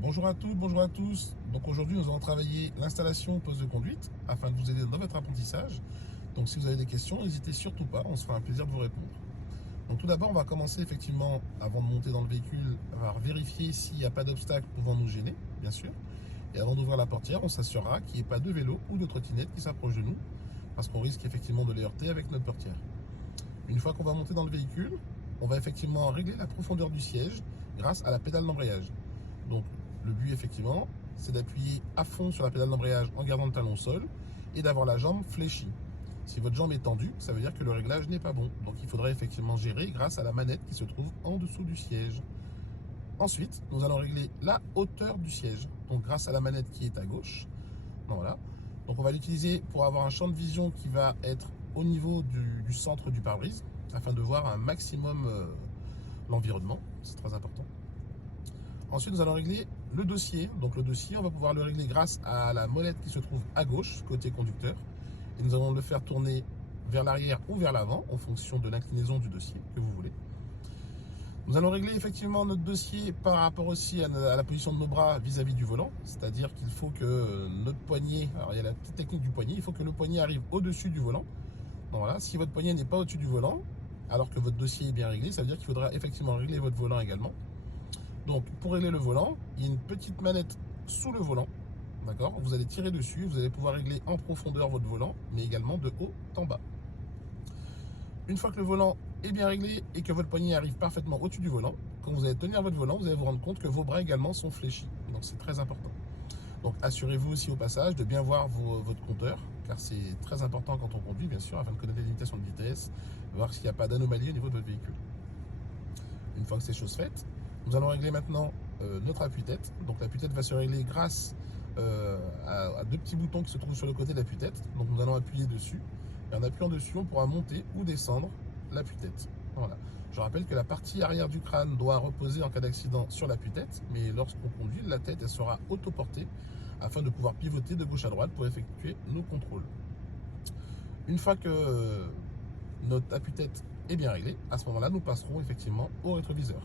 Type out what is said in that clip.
Bonjour à toutes, bonjour à tous. Donc aujourd'hui, nous allons travailler l'installation poste de conduite afin de vous aider dans votre apprentissage. Donc si vous avez des questions, n'hésitez surtout pas, on se fera un plaisir de vous répondre. Donc tout d'abord, on va commencer effectivement, avant de monter dans le véhicule, par vérifier s'il n'y a pas d'obstacle pouvant nous gêner, bien sûr. Et avant d'ouvrir la portière, on s'assurera qu'il n'y ait pas de vélo ou de trottinette qui s'approche de nous, parce qu'on risque effectivement de les heurter avec notre portière. Une fois qu'on va monter dans le véhicule, on va effectivement régler la profondeur du siège grâce à la pédale d'embrayage. Donc le but effectivement, c'est d'appuyer à fond sur la pédale d'embrayage en gardant le talon au sol et d'avoir la jambe fléchie. Si votre jambe est tendue, ça veut dire que le réglage n'est pas bon. Donc il faudrait effectivement gérer grâce à la manette qui se trouve en dessous du siège. Ensuite, nous allons régler la hauteur du siège. Donc grâce à la manette qui est à gauche. Voilà. Donc on va l'utiliser pour avoir un champ de vision qui va être au niveau du centre du pare-brise afin de voir un maximum l'environnement. C'est très important. Ensuite, nous allons régler le dossier. Donc le dossier, on va pouvoir le régler grâce à la molette qui se trouve à gauche, côté conducteur. Et nous allons le faire tourner vers l'arrière ou vers l'avant, en fonction de l'inclinaison du dossier que vous voulez. Nous allons régler effectivement notre dossier par rapport aussi à la position de nos bras vis-à-vis du volant. C'est-à-dire qu'il faut que notre poignet, alors il y a la petite technique du poignet, il faut que le poignet arrive au-dessus du volant. Donc voilà, si votre poignet n'est pas au-dessus du volant, alors que votre dossier est bien réglé, ça veut dire qu'il faudra effectivement régler votre volant également. Donc pour régler le volant, il y a une petite manette sous le volant. D'accord. Vous allez tirer dessus, vous allez pouvoir régler en profondeur votre volant, mais également de haut en bas. Une fois que le volant est bien réglé et que votre poignet arrive parfaitement au-dessus du volant, quand vous allez tenir votre volant, vous allez vous rendre compte que vos bras également sont fléchis. Donc c'est très important. Donc assurez-vous aussi au passage de bien voir votre compteur, car c'est très important quand on conduit, bien sûr, afin de connaître les limitations de vitesse, voir s'il n'y a pas d'anomalie au niveau de votre véhicule. Une fois que c'est chose faite, nous allons régler maintenant notre appuie-tête. Donc l'appui-tête va se régler grâce à deux petits boutons qui se trouvent sur le côté de l'appui-tête. Donc nous allons appuyer dessus. Et en appuyant dessus, on pourra monter ou descendre l'appui-tête. Voilà. Je rappelle que la partie arrière du crâne doit reposer en cas d'accident sur l'appui-tête, mais lorsqu'on conduit, la tête elle sera autoportée afin de pouvoir pivoter de gauche à droite pour effectuer nos contrôles. Une fois que notre appui-tête est bien réglé, à ce moment-là, nous passerons effectivement au rétroviseur.